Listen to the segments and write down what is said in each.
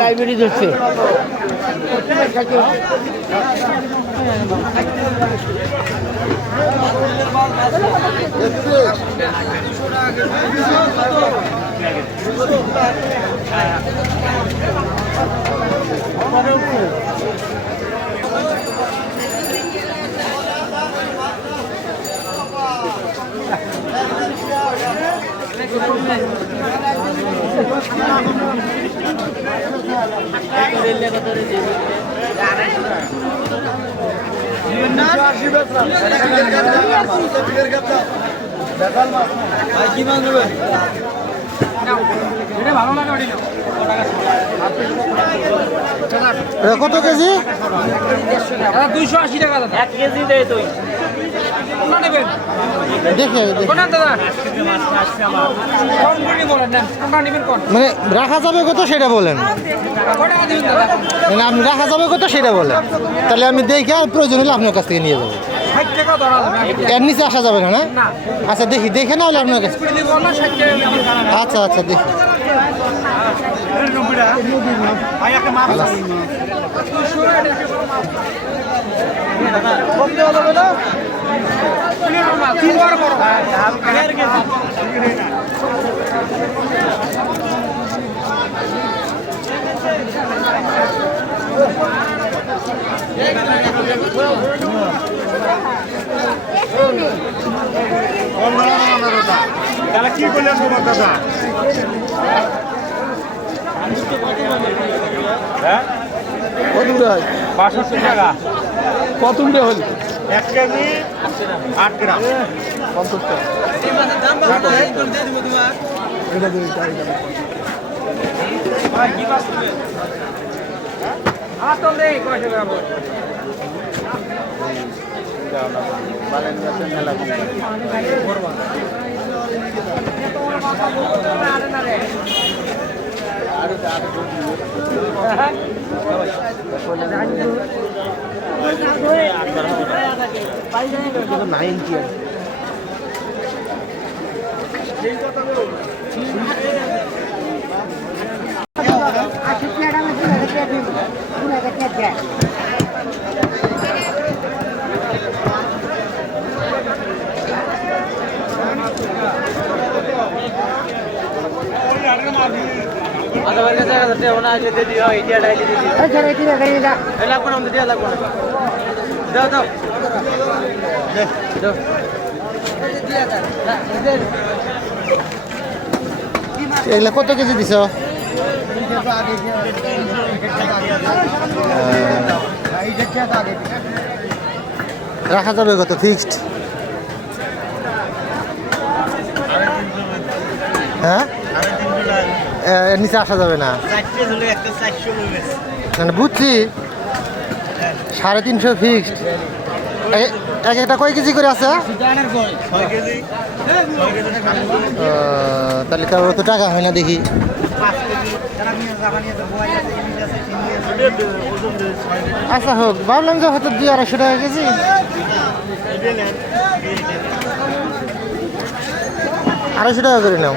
Diabetes হচ্ছে কত KG? 280 টাকা দাদা। 1 কেজি দেয় তুই। কোনটা নেবেন? দেখে কোনটা দাদা? কোন গুলি বলেন না। কোনটা নেবেন কোন? মানে রাখা যাবে কত সেটা বলেন। কত টাকা দিবেন দাদা? মানে আপনি রাখা যাবে কত সেটা বলেন, তাহলে আমি দেখে প্রয়োজন হলে আপনার কাছ থেকে নিয়ে যাবো। 60 টাকা ধরা যাবে। এর নিচে আসা যাবে না? না না। আচ্ছা দেখি, দেখে না হলে আপনার কাছে। কুড়ি দিব না 60 টাকা। আচ্ছা আচ্ছা দেখি। তাহলে কি করলেন তোমার দাদা? হ্যাঁ কত হয়? 65 টাকা। কত উঠে হল? 1 কেজি 8 গ্রাম। 50 টাকা। এগুলা কত কেজি দিছ? রাখা যাবে কত ফিক্সড? হ্যাঁ এর নিচে আসা যাবে না? মানে বুঝছি 350 ফিক্সড। এক একটা কয় কেজি করে আছে? তাহলে তো অত টাকা হয় না দেখি। আচ্ছা হোক, ভাবলাম যে হয়তো 200-250 টাকা কেজি। 250 টাকা করে নাও।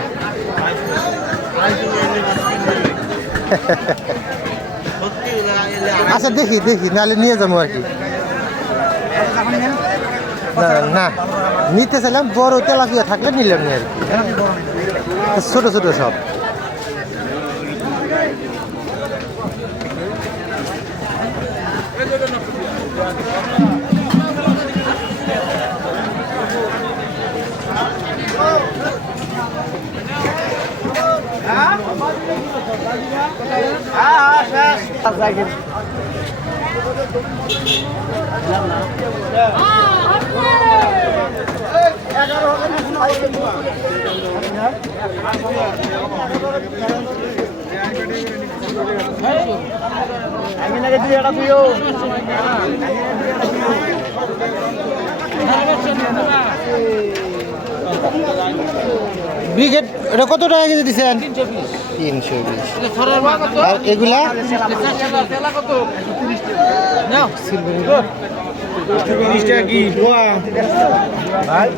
আচ্ছা দেখি দেখি, নাহলে নিয়ে যাবো আর কি। না না নিতে চাইলাম, বড় তেলাপিয়া থাকলে নিলাম না আর কি, ছোট ছোট সব। ব্রিগেড এটা কত টাকা কেজি দিচ্ছেন? 320। আর এগুলা 30 টাকা কি পোয়া ভাই